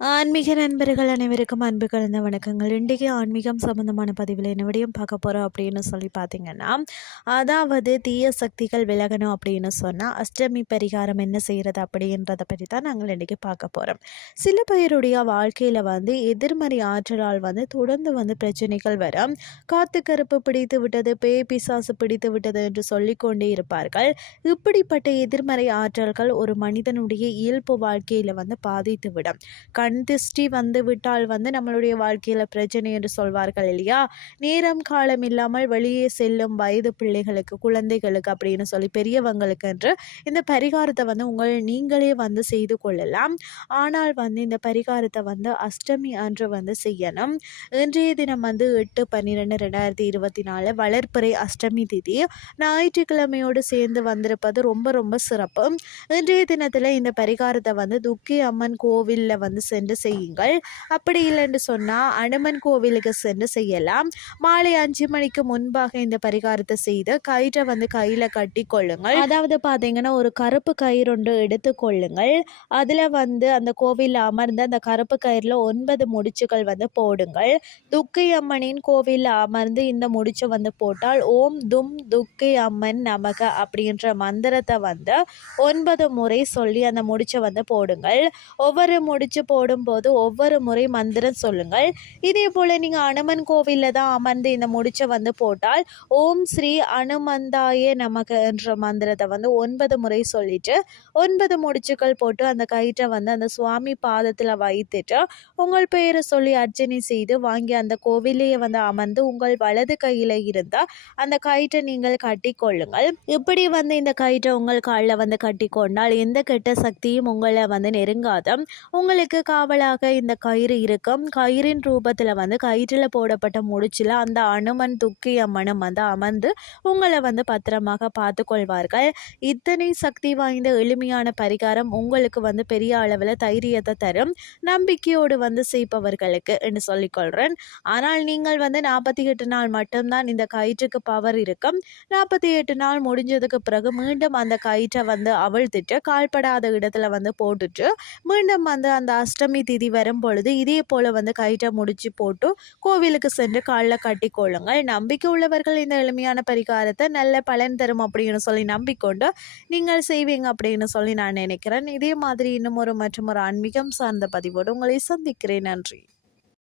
ஆன்மீக நண்பர்கள் அனைவருக்கும் அன்பு கலந்த வணக்கங்கள். இன்றைக்கி ஆன்மீகம் சம்மந்தமான பதிவில் என்ன விடயம் பார்க்க போகிறோம் அப்படின்னு சொல்லி பார்த்தீங்கன்னா, அதாவது தீய சக்திகள் விலகணும் அப்படின்னு சொன்னால் அஷ்டமி பரிகாரம் என்ன செய்கிறது அப்படின்றத பற்றி தான் நாங்கள் இன்றைக்கி பார்க்க போகிறோம். சில பேருடைய வாழ்க்கையில் எதிர்மறை ஆற்றலால் தொடர்ந்து பிரச்சனைகள் வரும். காத்து கருப்பு பிடித்து விட்டது, பேய் பிசாசு பிடித்து விட்டது என்று சொல்லிக்கொண்டே இருப்பார்கள். இப்படிப்பட்ட எதிர்மறை ஆற்றல்கள் ஒரு மனிதனுடைய இயல்பு வாழ்க்கையில் பாதித்து விடும். கண் திருஷ்டி வந்து விட்டால் நம்மளுடைய வாழ்க்கையில் பிரச்சனை என்று சொல்வார்கள் இல்லையா. நேரம் காலம் இல்லாமல் வெளியே செல்லும் வயது பிள்ளைகளுக்கு, குழந்தைகளுக்கு அப்படின்னு சொல்லி பெரியவங்களுக்கு என்று இந்த பரிகாரத்தை நீங்களே செய்து கொள்ளலாம். ஆனால் இந்த பரிகாரத்தை அஷ்டமி அன்று செய்யணும். இன்றைய தினம் 8/12/2024 வளர்ப்பிறை அஷ்டமி திதி ஞாயிற்றுக்கிழமையோடு சேர்ந்து வந்திருப்பது ரொம்ப ரொம்ப சிறப்பு. இன்றைய தினத்தில் இந்த பரிகாரத்தை துக்கி அம்மன் கோவிலில் சென்று செய்யுங்கள். அப்படி இல்லைன்னு சொன்னால் அனுமன் கோவிலுக்கு சென்று செய்யலாம். மாலை 5 மணிக்கு முன்பாக இந்த பரிகாரத்தை செய்து கயிற்றை கையில் கட்டி கொள்ளுங்கள். அதாவது பார்த்தீங்கன்னா ஒரு கருப்பு கயிறு ஒன்று எடுத்து கொள்ளுங்கள். அதில் அந்த கோவிலில் அமர்ந்து அந்த கருப்பு கயிறில் 9 முடிச்சுகள் போடுங்கள். துக்கை அம்மனின் கோவிலில் அமர்ந்து இந்த முடிச்சை போட்டால் ஓம் தும் துக்கை அம்மன் நமக அப்படின்ற மந்திரத்தை 9 முறை சொல்லி அந்த முடிச்சை போடுங்கள். ஒவ்வொரு முடிச்சு போடும்போது ஒவ்வொரு முறை மந்திரம் சொல்லுங்கள். இதே போல் நீங்கள் அனுமன் கோவிலில் தான் அமர்ந்து இந்த முடிச்சை போட்டால் ஓம் ஸ்ரீ அனுமந்தாயே நமக்கு என்ற மந்திரத்தை 9 முறை சொல்லிட்டு 9 முடிச்சுக்கள் போட்டு அந்த கயிற்றை அந்த சுவாமி பாதத்தில் வைத்துட்டு உங்கள் பெயரை சொல்லி அர்ச்சனை செய்து வாங்கி அந்த கோவிலையே அமர்ந்து உங்கள் வலது கையில் இருந்தால் அந்த கயிற்றை நீங்கள் கட்டி கொள்ளுங்கள். இப்படி இந்த கயிற்றை உங்கள் காலில் கட்டி கொண்டால் எந்த கெட்ட சக்தியும் உங்களை நெருங்காத உங்களுக்கு காவலாக இந்த கயிறு இருக்கும். கயிறின் ரூபத்தில் கயிற்றில் போடப்பட்ட முடிச்சில் அந்த அனுமன் துக்கி அம்மனும் அமர்ந்து உங்களை பத்திரமாக பார்த்து கொள்வார்கள். இத்தனை சக்தி வாய்ந்த எளிமையான பரிகாரம் உங்களுக்கு பெரிய அளவில் தைரியத்தை தரும். நம்பிக்கையோடு செய்பவர்களுக்கு என்று சொல்லிக்கொள்கிறேன். ஆனால் நீங்கள் 48 நாள் மட்டும்தான் இந்த கயிற்றுக்கு பவர் இருக்கும். 48 நாள் முடிஞ்சதுக்கு பிறகு மீண்டும் அந்த கயிற்றை அவிழ்த்துட்டு கால்படாத இடத்துல போட்டுட்டு மீண்டும் அந்த அஷ்டமி திதி வரும் பொழுது இதே போல் கயிற்றை முடிச்சு போட்டு கோவிலுக்கு சென்று காலில் கட்டி கொள்ளுங்கள். நம்பிக்கை உள்ளவர்கள் இந்த எளிமையான பரிகாரத்தை நல்ல பலன் தரும் அப்படின்னு சொல்லி நம்பிக்கொண்டு நீங்கள் செய்வீங்க அப்படின்னு சொல்லி நான் நினைக்கிறேன். இதே மாதிரி இன்னும் ஒரு மற்றும் ஒரு ஆன்மீகம் சார்ந்த பதிவோடு உங்களை சந்திக்கிறேன். நன்றி.